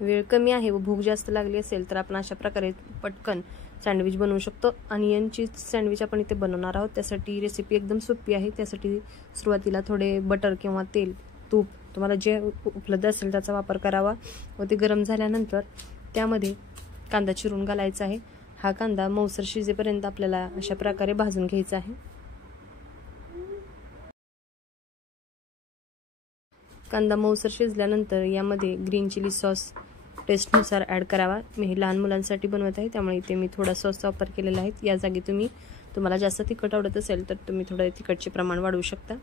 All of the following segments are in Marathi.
वेळ कमी आहे व भूक जास्त लागली असेल तर आपण अशा प्रकारे पटकन सँडविच बनवू शकतो। अनियन चीज सँडविच आपण इथे बनवणार आहोत। त्यासाठी रेसिपी एकदम सोपी आहे। त्यासाठी सुरुवातीला थोडे बटर किंवा तेल, तूप तुम्हाला जे उपलब्ध असेल त्याचा वापर करावा व ते गरम झाल्यानंतर त्यामध्ये कांदा चिरून घालायचा आहे। हा कांदा मऊसर शिजेपर्यंत आपल्याला अशा प्रकारे भाजून घ्यायचा आहे। कांदा मऊसर शिजल्यानंतर यामध्ये ग्रीन चिली सॉस टेस्टनुसार ॲड करावा। मी लहान मुलांसाठी बनवत आहे त्यामुळे इथे मी थोडा सॉसचा वापर केलेला आहे। या जागी तुम्हाला जास्त तिखट आवडत असेल तर तुम्ही थोडं तिखटचे प्रमाण वाढवू शकता।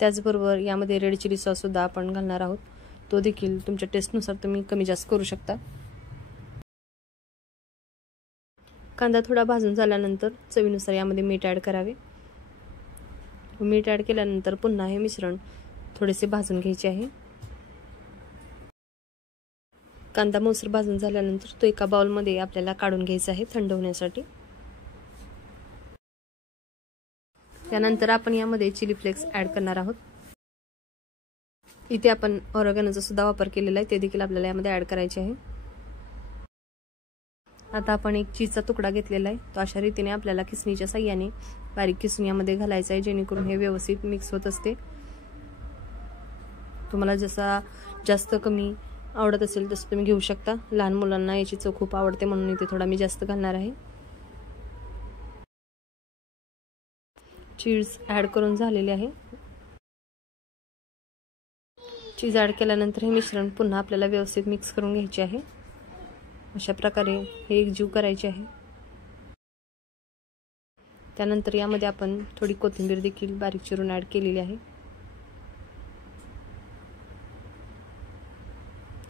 त्याचबरोबर यामध्ये रेड चिली सॉस सुद्धा आपण घालणार आहोत, तो देखील तुमच्या टेस्टनुसार तुम्ही कमी जास्त करू शकता। कांदा थोडा भाजून झाल्यानंतर चवीनुसार यामध्ये मीठ ॲड करावे। मीठ ॲड केल्यानंतर पुन्हा हे मिश्रण थोडेसे भाजून घ्यायचे आहे। कांदा मऊसर भाजून झाल्यानंतर तो एका बाउलमध्ये आपल्याला काढून घ्यायचा आहे थंड होण्यासाठी। त्यानंतर आपण यामध्ये चिली फ्लेक्स ॲड करणार आहोत। इथे आपण ऑरेगॅनोचा सुद्धा वापर केलेला आहे, ते देखील आपल्याला यामध्ये ॲड करायचे आहे। आता आपण एक चीजचा तुकडा घेतलेला आहे, तो अशा रीतीने आपल्याला खिसणीच्या साहाय्याने बारीक खिसून यामध्ये घालायचा आहे, जेणेकरून हे व्यवस्थित मिक्स होत असते। तुम्हाला जसा जास्त कमी आवडत असेल तसं तुम्ही घेऊ शकता। लहान मुलांना याची चव खूप आवडते म्हणून इथे थोडा मी जास्त घालणार आहे। चीज ॲड करून झालेले आहे। चीज ॲड केल्यानंतर हे मिश्रण पुन्हा आपल्याला व्यवस्थित मिक्स करून घ्यायचे आहे। अशा प्रकारे हे एकजीव करायचे आहे। त्यानंतर यामध्ये आपण थोडी कोथिंबीर देखील बारीक चिरून ॲड केलेली आहे,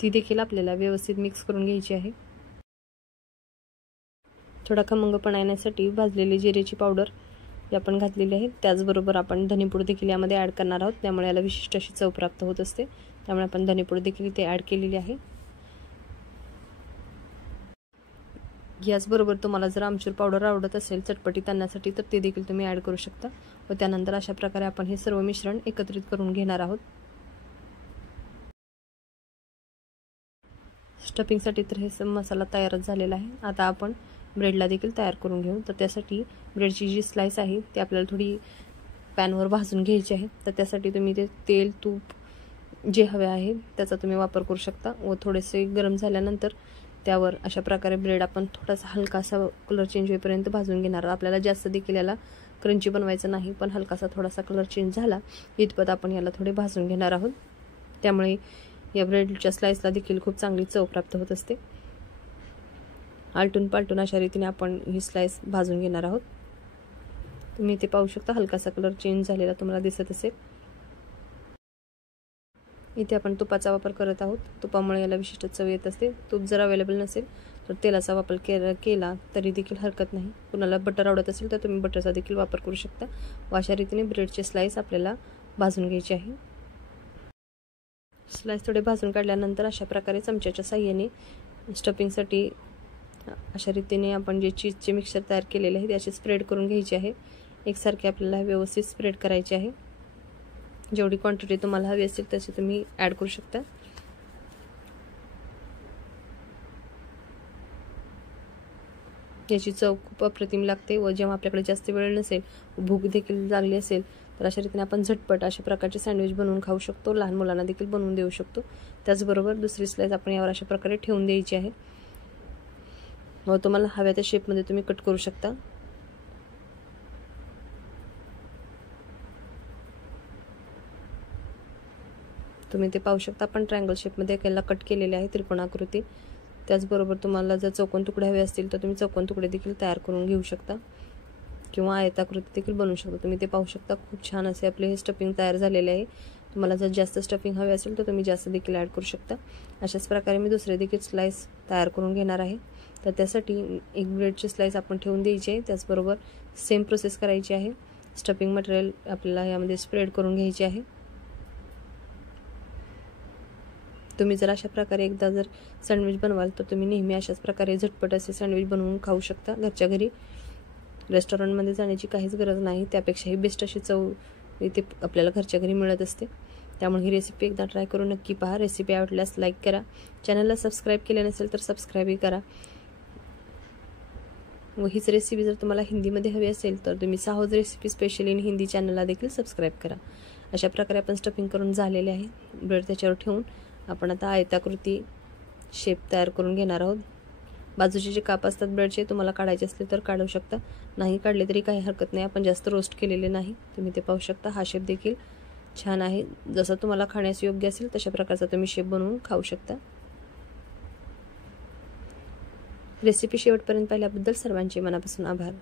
ती देखील आपल्याला व्यवस्थित मिक्स करून घ्यायची आहे। थोडा खमंगपणा येण्यासाठी भाजलेली जिरेची पावडर आपण घातलेली आहे। त्याचबरोबर आपण धनेपूड देखील यामध्ये ॲड करणार आहोत, त्यामुळे याला विशिष्ट अशी चव प्राप्त होत असते। त्यामुळे आपण धनेपूड देखील इथे ॲड केलेली आहे। याचबरोबर तुम्हाला जर आमचूर पावडर आवडत असेल चटपटीत आणण्यासाठी तर ते देखील तुम्ही ॲड करू शकता। व त्यानंतर अशा प्रकारे आपण हे सर्व मिश्रण एकत्रित करून घेणार आहोत। स्टफिंगसाठी तर हे मसाला तयारच झालेला आहे। आता आपण ब्रेडला देखील तयार करून घेऊ। तर त्यासाठी ब्रेडची जी स्लाइस आहे ती आपल्याला थोडी पॅनवर भाजून घ्यायची आहे। तर त्यासाठी तुम्ही ते तेल, तूप जे हवे आहे त्याचा तुम्ही वापर करू शकता व थोडेसे गरम झाल्यानंतर त्यावर अशा प्रकारे ब्रेड आपण थोडासा हलकासा कलर चेंज होईपर्यंत भाजून घेणार आहोत। आपल्याला जास्त देखील याला क्रंची बनवायचं नाही, पण हलकासा थोडासा कलर चेंज झाला इतपत आपण याला थोडे भाजून घेणार आहोत। त्यामुळे या ब्रेडच्या स्लाइसला देखील खूप चांगली चव प्राप्त होत असते। आलटून पालटून अशा रीतीने आपण ही स्लाइस भाजून घेणार आहोत। तुम्ही इथे पाहू शकता हलकासा कलर चेंज झालेला तुम्हाला दिसत असेल। इथे आपण तुपाचा वापर करत आहोत, तुपामुळे याला विशिष्ट चव येत असते। तूप जर अवेलेबल नसेल तर तेलाचा वापर केला तरी देखील हरकत नाही। कुणाला बटर आवडत असेल तर तुम्ही बटरचा देखील वापर करू शकता। व अशा रीतीने ब्रेडचे स्लाइस आपल्याला भाजून घ्यायचे आहे। स्लाइस थोडे भाजून काढल्यानंतर अशा प्रकारे चमच्याच्या साहाय्याने स्टफिंगसाठी अशा रीतीने आपण जे चीजचे मिक्सचर तयार केलेले आहे त्याचे स्प्रेड करून घ्यायचे आहे। एकसारखे आपल्याला व्यवस्थित स्प्रेड करायचे आहे। जेवढी क्वांटिटी तुम्हाला हवी असेल तशी तुम्ही ॲड करू शकता। याची चव खूप अप्रतिम लागते व जेव्हा आपल्याकडे जास्त वेळ नसेल, भूक देखील लागली असेल तर अशा रीतीने आपण झटपट अशा प्रकारचे सँडविच बनवून खाऊ शकतो। लहान मुलांना देखील बनवून देऊ शकतो। त्याचबरोबर दुसरी स्लाइस आपण यावर अशा प्रकारे ठेवून द्यायची आहे व तुम्हाला हव्या त्या शेपमध्ये तुम्ही कट करू शकता। तुम्ही ते पाहू शकता आपण ट्रायंगल शेपमध्ये एकाला कट केलेले आहे त्रिकोणाकृती। त्याचबरोबर तुम्हाला जर चौकोन तुकडे हवे असतील तर तुम्ही चौकोन तुकडे देखील तयार करून घेऊ शकता किंवा आयताकृती देखील बनवू शकता। तुम्ही ते पाहू शकता खूप छान असे आपले हे स्टफिंग तयार झालेले आहे। तुम्हाला जर जास्त स्टफिंग हवे असेल तर तुम्ही जास्त देखील ॲड करू शकता। अशाच प्रकारे मी दुसरे देखील स्लाइस तयार करून घेणार आहे। तर त्यासाठी एक ब्रेडची स्लाइस आपण ठेवून द्यायची आहे। त्याचबरोबर सेम प्रोसेस करायची आहे। स्टफिंग मटेरियल आपल्याला यामध्ये स्प्रेड करून घ्यायचे आहे। तुम्ही जर अशा प्रकारे एकदा जर सँडविच बनवाल तर तुम्ही नेहमी अशाच प्रकारे झटपट असे सँडविच बनवून खाऊ शकता घरच्या घरी। रेस्टॉरंटमध्ये जाण्याची काहीच गरज नाही, त्यापेक्षाही बेस्ट अशी चव इथे आपल्याला घरच्या घरी मिळत असते। त्यामुळे ही रेसिपी एकदा ट्राय करून नक्की पहा. रेसिपी आवडल्यास लाईक करा. चॅनलला सबस्क्राईब केले नसेल तर सबस्क्राईबही करा. व हीच रेसिपी जर तुम्हाला हिंदीमध्ये हवी असेल तर तुम्ही साहूज रेसिपी स्पेशल इन हिंदी चॅनलला देखील सबस्क्राईब करा. अशा प्रकारे आपण स्टफिंग करून झालेले आहे. ब्रेड त्याच्यावर ठेवून आपण आता आयताकृती शेप तयार करून घेणार आहोत. बाजूचे जे काप असतात ब्रेडचे तुम्हाला काढायचे असले तर काढू शकता, नाही काढले तरी काही हरकत नाही. आपण जास्त रोस्ट केलेले नाही, तुम्ही ते पाहू शकता. हा शेप देखील छान आहे. जसं तुम्हाला खाण्यास योग्य असेल तशा प्रकारचा तुम्ही शेप बनवून खाऊ शकता. रेसिपी शेवटपर्यंत पाहिल्याबद्दल सर्वांचे मनापासून आभार.